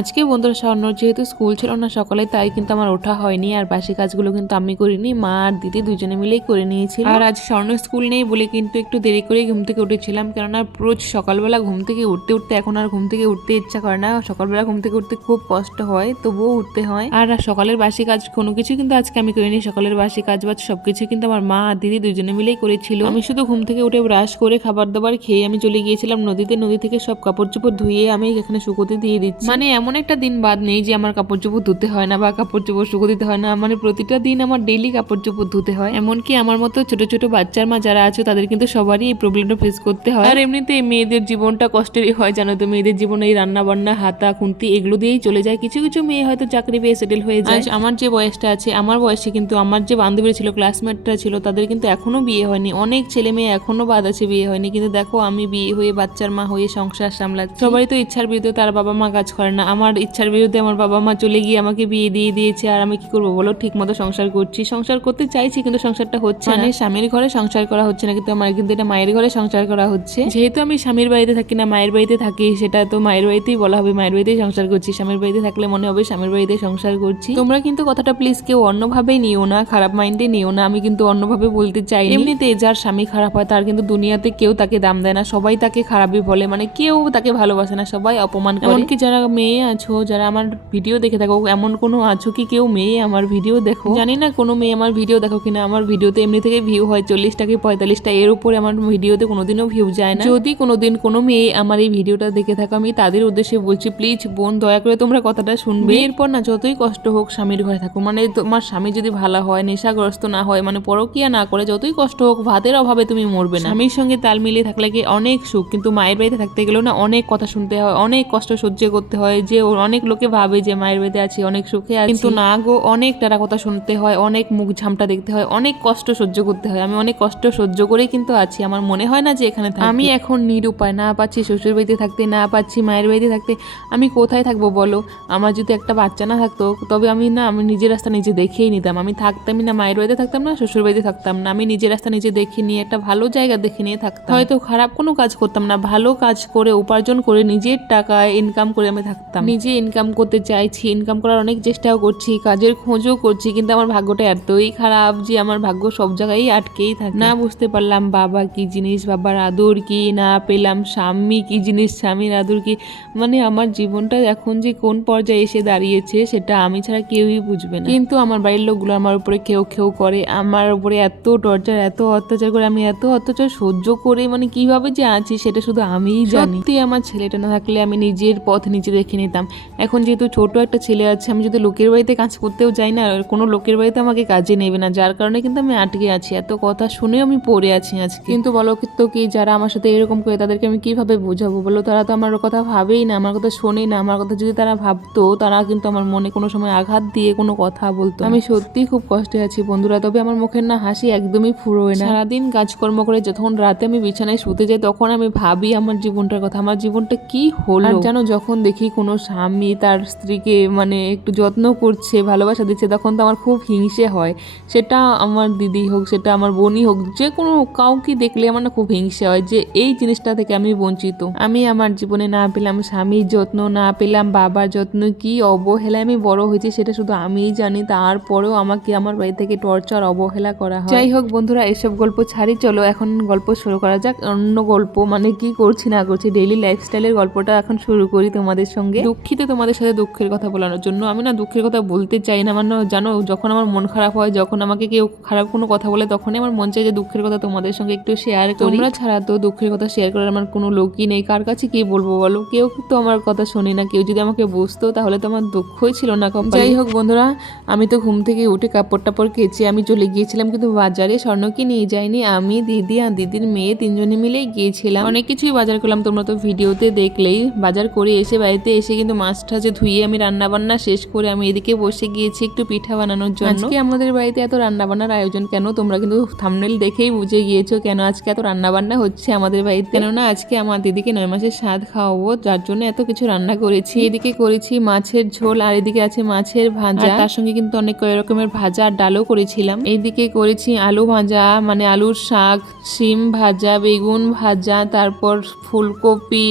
আজকে বন্ধুরা স্বর্ণর যেহেতু স্কুল ছিল না সকালে, তাই কিন্তু আমার ওঠা হয়নি। আর বাসি কাজগুলো কিন্তু আমি করিনি, মা আর দিদি দুজনে মিলেই করে নিয়েছিল। আর আজ স্বর্ণ স্কুল নেই বলে কিন্তু একটু দেরি করেই ঘুম থেকে উঠেছিলাম, কেননা রোজ সকালবেলা ঘুম থেকে উঠতে উঠতে এখন আর ঘুম থেকে উঠতে ইচ্ছা করে না। সকালবেলা ঘুম থেকে উঠতে খুব কষ্ট হয়, তবুও উঠতে হয়। আর সকালের বাসি কাজ কোনো কিছু কিন্তু আজকে আমি করিনি। সকালের বাসি কাজ বাজ সবকিছু কিন্তু আমার মা আর দিদি দুজনে মিলেই করেছিল। আমি শুধু ঘুম থেকে উঠে ব্রাশ করে খাবার দাবার খেয়ে আমি চলে গিয়েছিলাম নদীতে। নদী থেকে সব কাপড় চোপড় ধুয়ে আমি এখানে শুকোতে দিয়ে দিচ্ছি। মানে এমন একটা দিন বাদ নেই যে আমার কাপড় চোপড় ধুতে হয় না বা কাপড় চোপড় শুকো দিতে হয় না। মানে প্রতিটা দিন আমার ডেইলি কাপড় চোপড় ধুতে হয়। এমনকি আমার মতো ছোট ছোট বাচ্চার মা যারা আছে তাদের কিন্তু সবারই এই প্রবলেমটা ফেস করতে হয়। আর এমনিতে মেয়েদের জীবনটা কষ্টেরই হয়, জানো তো। মেয়েদের জীবনে এই রান্না বান্না হাতা খুন্তি এগুলো দিয়েই চলে যায়। কিছু কিছু মেয়ে হয়তো চাকরি পেয়ে সেটেল হয়ে যায়। আমার যে বয়সটা আছে, আমার বয়সে কিন্তু আমার যে বান্ধবী ছিল, ক্লাসমেটরা ছিল, তাদের কিন্তু এখনো বিয়ে হয়নি। অনেক ছেলে মেয়ে এখনো বাদ আছে বিয়ে হয়নি, কিন্তু দেখো আমি বিয়ে হয়ে বাচ্চার মা হয়ে সংসার সামলাচ্ছি। সবারই তো ইচ্ছার বিরুদ্ধে তার বাবা মা কাজ করে না। আমার ইচ্ছার বিরুদ্ধে আমার বাবা মা চলে গিয়ে আমাকে বিয়ে দিয়ে দিয়েছে। আর আমি কি করবো বলো, ঠিক মতো সংসার করছি, সংসার করতে চাইছি কিন্তু সংসারটা হচ্ছে না। স্বামীর ঘরে সংসার করা হচ্ছে না, কিন্তু আমার কিন্তু এটা মায়ের ঘরে সংসার করা হচ্ছে। যেহেতু আমি স্বামীর বাড়িতে থাকি না, মায়ের বাড়িতে থাকি, সেটা তো মায়ের বাড়িতেই বলা হবে, মায়ের বাড়িতেই সংসার করছি। স্বামীর বাড়িতে থাকলে মনে হবে স্বামীর বাড়িতে সংসার করছি। তোমরা কিন্তু কথাটা প্লিজ কেউ অন্যভাবেই নিও না, খারাপ মাইন্ডে নিও না। আমি কিন্তু অন্যভাবে বলতে চাই। এমনিতে যার স্বামী খারাপ হয় তার কিন্তু দুনিয়াতে কেউ তাকে দাম দেয় না, সবাই তাকে খারাপই বলে। মানে কেউ তাকে ভালোবাসে না, সবাই অপমান করে। এমনকি যারা মেয়ে আছো, যারা আমার ভিডিও দেখে থাকো, এমন কোনো আছো কি কেউ মেয়ে আমার ভিডিও দেখো? জানি না কোনো মেয়ে আমার ভিডিও দেখো কিনা। আমার ভিডিওতে এমনি থেকে ভিউ হয় 40টা কি 45টা, এর উপরে আমার ভিডিওতে কোনোদিনও ভিউ যায় না। যদি কোনোদিন কোনো মেয়ে আমার এই ভিডিওটা দেখে থাকো, আমি তাদের উদ্দেশ্যে বলছি, প্লিজ বোন দয়া করে তোমরা কথাটা শুনবে। এরপর না যতই কষ্ট হোক স্বামীর ঘরে থাকো, মানে তোমার স্বামী যদি ভালো হয়, নেশাগ্রস্ত না হয়, মানে পরকিয়া না করে, যতই কষ্ট হোক ভাতের অভাবে তুমি মরবে না। স্বামীর সঙ্গে তাল মিলিয়ে থাকলে কি অনেক সুখ, কিন্তু মায়ের বাড়িতে থাকতে গেলেও না অনেক কথা শুনতে হয়, অনেক কষ্ট সহ্য করতে হয়। যে অনেক লোকে ভাবে যে মায়ের বাড়িতে আছি অনেক সুখে আছি, কিন্তু না গো, অনেক টারা কথা শুনতে হয়, অনেক মুখ ঝামটা দেখতে হয়, অনেক কষ্ট সহ্য করতে হয়। আমি অনেক কষ্ট সহ্য করেই কিন্তু আছি। আমার মনে হয় না যে এখানে থাকি। আমি এখন নিরুপায়, না পাচ্ছি শ্বশুর বাড়িতে থাকতে, না পাচ্ছি মায়ের বাড়িতে থাকতে। আমি কোথায় থাকবো বলো? আমার যদি একটা বাচ্চা না থাকতো, তবে আমি নিজের রাস্তা নিজে দেখেই নিতাম। আমি থাকতামই না, মায়ের বাড়িতে থাকতাম না, শ্বশুর বাড়িতে থাকতাম না। আমি নিজের রাস্তা নিজে দেখে নিয়ে একটা ভালো জায়গা দেখে নিয়ে থাকতাম। হয়তো খারাপ কোনো কাজ করতাম না, ভালো কাজ করে উপার্জন করে নিজের টাকা ইনকাম করে আমি থাকতাম। নিজে ইনকাম করতে চাইছি, ইনকাম করার অনেক চেষ্টাও করছি, কাজের খোঁজও করছি, কিন্তু আমার ভাগ্যটা এতই খারাপ যে আমার ভাগ্য সব জায়গায় আটকেই থাকে। না বুঝতে পারলাম বাবা কি জিনিস, বাবার আদর কি, না পেলাম স্বামী কি জিনিস, স্বামীর আদর কি। মানে আমার জীবনটা এখন যে কোন পর্যায়ে এসে দাঁড়িয়েছে সেটা আমি ছাড়া কেউই বুঝবে না। কিন্তু আমার বাড়ির লোকগুলো আমার উপরে খেউ খেউ করে, আমার উপরে এত টর্চার, এত অত্যাচার করে। আমি এত অত্যাচার সহ্য করে মানে কিভাবে যে আছি সেটা শুধু আমিই জানি। সত্যি আমার ছেলেটা না থাকলে আমি নিজের পথ নিজে দেখে নিতাম। এখন যেহেতু ছোট একটা ছেলে আছে, আমি যদি লোকের বাড়িতে কাজ করতেও যাই না, কোনো লোকের বাড়িতে আমাকে কাজে নেবে না, যার কারণে কিন্তু আমি আটকে আছি। এত কথা শুনেও আমি পড়ে আছি আজকে। কিন্তু বলো তো কি, যারা আমার সাথে এরকম করে তাদেরকে আমি কিভাবে বোঝাবো বলো? তারা তো আমার কথা ভাবেই না, আমার কথা শোনে না। আমার কথা যদি তারা ভাবতো, তারা কিন্তু আমার মনে কোনো সময় আঘাত দিয়ে কোনো কথা বলতো। আমি সত্যি খুব কষ্টে আছি বন্ধুরা, তবে আমার মুখের না হাসি একদমই ফুরোয় না। সারাদিন কাজকর্ম করে যখন রাতে আমি বিছানায় শুতে যাই, তখন আমি ভাবি আমার জীবনটার কথা, আমার জীবনটা কি হলো। আর জানো, যখন দেখি কোনো স্বামী তার স্ত্রীকে মানে একটু যত্ন করছে, ভালোবাসা দিচ্ছে, তখন তো আমার খুব হিংসে হয়। সেটা আমার দিদি হোক, সেটা আমার বোনই হোক, যে কোনো কাউকে দেখলে আমার না খুব হিংসে হয় যে এই জিনিসটা থেকে আমি বঞ্চিত। আমি আমার জীবনে না পেলাম স্বামীর যত্ন, না পেলাম বাবার যত্ন, কি অবহেলায় আমি বড় হয়েছি সেটা শুধু আমিই জানি। তারপরেও আমাকে আমার বাড়ি থেকে টর্চার অবহেলা করা হয়। যাই হোক বন্ধুরা, এসব গল্প ছাড়ি, চলো এখন গল্প শুরু করা যাক। অন্য গল্প মানে কি করছি না করছি, ডেইলি লাইফস্টাইলের গল্পটা এখন শুরু করি তোমাদের সঙ্গে। দুঃখিত তোমাদের সাথে দুঃখের কথা বলানোর জন্য। আমি না দুঃখের কথা বলতে চাই না, মানে জানো, যখন আমার মন খারাপ হয়, যখন আমাকে কেউ খারাপ কোনো কথা বলে, তখনই আমার মন চাই যে দুঃখের কথা তোমাদের সঙ্গে একটু শেয়ার করি। তোমরা ছাড়া তো দুঃখের কথা শেয়ার করার আমার কোনো লোকই নেই। কার কাছে কি বলবো বলো? কেউ তো আমার কথা শোনে না। কেউ যদি আমাকে বুঝতো তাহলে তো আমার দুঃখই ছিল না কপালে। যাই হোক বন্ধুরা, আমি তো ঘুম থেকে উঠে কাপড় টাপড় কেচে আমি চলে গিয়েছিলাম কিন্তু বাজারে। স্বর্ণকে নিয়ে যাইনি, আমি, দিদি আর দিদির মেয়ে তিনজনে মিলেই গিয়েছিলাম। অনেক কিছুই বাজার করলাম, তোমরা তো ভিডিওতে দেখলেই। বাজার করে এসে বাড়িতে এসে কিন্তু মাছটা যে ধুয়ে আমি রান্না বান্না শেষ করে আমি এদিকে বসে গিয়েছি একটু পিঠা বানানোর জন্য। আজকে আমাদের বাড়িতে এত রান্না বান্নার আয়োজন কেন, তোমরা কিন্তু থাম্বনেল দেখেই বুঝে গিয়েছো কেন আজকে এত রান্না বান্না হচ্ছে আমাদের বাড়িতে। কেননা আজকে আমার দিদিকে 9 মাসের স্বাদ খাওয়াবো, যার জন্য এত কিছু রান্না করেছি। এদিকে করেছি মাছের ঝোল, আর এদিকে আছে মাছের ভাজা, তার সঙ্গে কিন্তু অনেক কয়েক রকমের ভাজা আর ডালও করেছিলাম। এইদিকে করেছি আলু ভাজা, মানে আলুর শাক, শিম ভাজা, বেগুন ভাজা, তারপর ফুলকপি,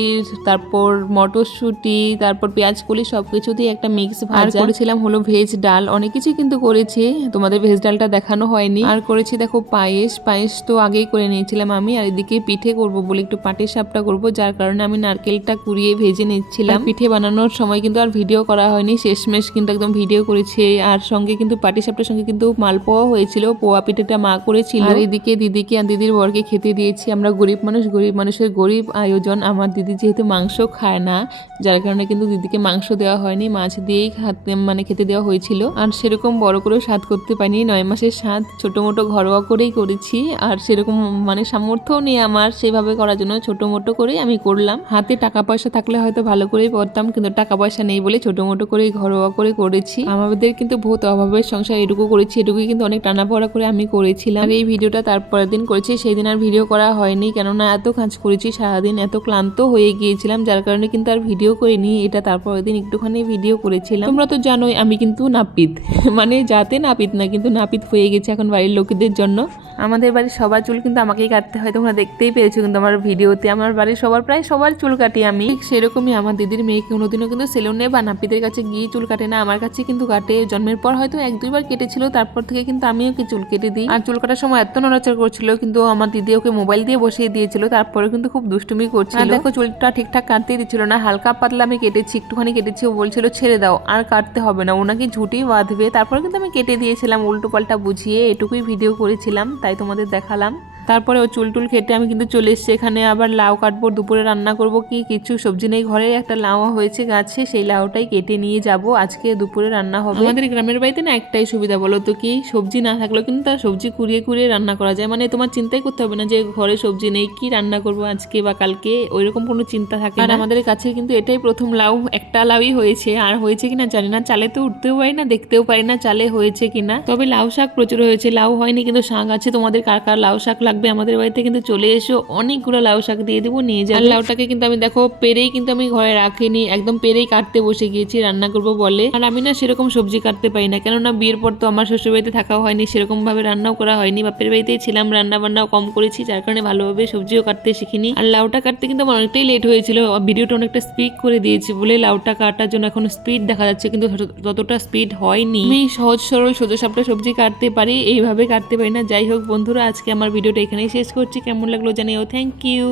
তারপর মটরশুঁটি, তারপর পেঁয়াজ কলি সবকিছু দিয়ে একটা মিক্স ভাজা, আর করেছিলাম হলো ভেজ ডাল, অনেক কিছু কিন্তু করেছি, তোমাদের ভেজ ডালটা দেখানো হয়নি। আর করেছি দেখো পায়েস, পায়েস তো আগেই করে নিয়েছিলাম আমি। আর এদিকে পিঠে করব বলে একটু পাটির সাপটা করব, যার কারণে আমি নারকেলটা কুড়িয়ে ভেজে নিচ্ছিলাম। পিঠে বানানোর সময় কিন্তু আর ভিডিও করা হয়নি, শেষমেশ কিন্তু একদম ভিডিও করেছি। আর সঙ্গে কিন্তু পাটি সাপটার সঙ্গে কিন্তু মালপোয়া হয়েছিল, পোয়া পিঠেটা মা করেছিল। আর এদিকে দিদিকে আর দিদির বরকে খেতে দিয়েছি। আমরা গরিব মানুষ, গরিব মানুষের গরিব আয়োজন। আমার দিদি যেহেতু মাংস খায় না, যার কারণে কিন্তু দিদিকে মাংস দেওয়া হয়নি, মাছ দিয়েই খেতে দেওয়া হয়েছিল। আর সেরকম বড় করেও স্বাদ করতে পারিনি, 9 মাসের স্বাদ ছোট মোটো ঘরোয়া করেই করেছি। আর সেরকম সামর্থ্য নেই আমার সেভাবে করার জন্য, ছোট মোটো করেই আমি করলাম। হাতে টাকা পয়সা থাকলে হয়তো ভালো করেই করতাম, কিন্তু টাকা পয়সা নেই বলে ছোট মোটো করেই ঘরোয়া করে করেছি। আমাদের কিন্তু বহুত অভাবের সংসার, এটুকু করেছি, এটুকুই কিন্তু অনেক টানাপড়া করে আমি করেছিলাম। আর এই ভিডিওটা তারপরের দিন করেছি, সেই দিন আর ভিডিও করা হয়নি, কেননা এত কাজ করেছি সারাদিন, এত ক্লান্ত হয়ে গিয়েছিলাম, যার কারণে কিন্তু আর ভিডিও করিনি। এটা তারপরের দিন একটুখানি ভিডিও করেছিলাম। তোমরা তো জানোই আমি কিন্তু নাপিত, যাতে নাপিত না, কিন্তু নাপিত হয়ে গেছে এখন বাড়ির লোকেদের জন্য। আমাদের বাড়ির সবার চুল কিন্তু আমাকেই কাটতে হয়, তোমরা দেখতেই পেয়েছো কিন্তু আমার ভিডিওতে। আমার বাড়ির প্রায় সবার চুল কাটি আমি। ঠিক সেরকমই আমার দিদির মেয়ে কোনোদিনও কিন্তু সেলুনে বা নাপিতের কাছে গিয়ে চুল কাটে না, আমার কাছে কিন্তু কাটে। জন্মের পর হয়তো 1-2 বার কেটেছিল, তারপর থেকে কিন্তু আমি ওকে চুল কেটে দিই। আর চুল কাটার সময় এত নড়াচড় করছিল, কিন্তু আমার দিদি ওকে মোবাইল দিয়ে বসিয়ে দিয়েছিল, তারপরে কিন্তু খুব দুষ্টুমি করছিল। দেখো চুলটা ঠিকঠাক কাটতেই দিচ্ছিল না, হালকা পাতলা আমি কেটেছি, একটুখানি কেটেছি। ও বলছিল ছেড়ে দাও, আর কাটতে হবে না, ওনাকে ঝুঁটি বাঁধবে। তারপরে কিন্তু আমি কেটে দিয়েছিলাম উল্টো পাল্টা বুঝিয়ে, এটুকুই ভিডিও করেছিলাম, তাই তোমাদের দেখালাম। তারপরে ও চুল টুল কেটে আমি কিন্তু চলে এসেছি এখানে। আবার লাউ কাটবো, দুপুরে রান্না করব কি কিছু সবজি নেই ঘরে, একটা লাউ হয়েছে গাছে, সেই লাউটাই কেটে নিয়ে যাব, আজকে দুপুরে রান্না হবে। আমাদের গ্রামের বাড়িতে না একটাই সুবিধা বলো তো কি, সবজি না থাকলেও কিন্তু তার সবজি কুড়িয়ে কুড়িয়ে রান্না করা যায়। তোমার চিন্তাই করতে হবে না যে ঘরে সবজি নেই, কি রান্না করব আজকে বা কালকে, ওইরকম কোনো চিন্তা থাকে না। আর আমাদের কাছে কিন্তু এটাই প্রথম লাউ, একটা লাউই হয়েছে, আর হয়েছে কিনা জানি না, চালে তো উঠতেও পারি না, দেখতেও পারি না চালে হয়েছে কিনা। তবে লাউ শাক প্রচুর হয়েছে, লাউ হয়নি কিন্তু শাক আছে। তোমাদের কার কার লাউ শাক লাগবে আমাদের বাড়িতে কিন্তু চলে এসো, অনেকগুলো লাউ শাক দিয়ে দেবো, নিয়ে যাবে। আর লাউটাকে কিন্তু আমি দেখো পেরেই কিন্তু আমি ঘরে রাখিনি, একদম পেরেই কাটতে বসে গিয়েছি রান্না করবো বলে। আর আমি না সেরকম সবজি কাটতে পারি না, কেননা বিয়ের পর তো আমার শ্বশুর বাড়িতে থাকাও হয়নি, সেরকম ভাবে রান্নাও করা হয়নি, বাপের বাড়িতেই ছিলাম, রান্না বান্নাও কম করেছি, যার কারণে ভালোভাবে সবজিও কাটতে শিখিনি। আর লাউটা কাটতে কিন্তু আমার অনেকটাই লেট হয়েছিল, ভিডিওটা অনেকটা স্পিড করে দিয়েছি বলে লাউটা কাটার জন্য এখন স্পিড দেখা যাচ্ছে, কিন্তু ততটা স্পিড হয়নি। আমি সহজ সরল সোজা সাপটা সবজি কাটতে পারি, এইভাবে কাটতে পারি না। যাই হোক বন্ধুরা, আজকে আমার ভিডিওটা এখানেই শেষ করছি, কেমন লাগলো জানিও। Thank you.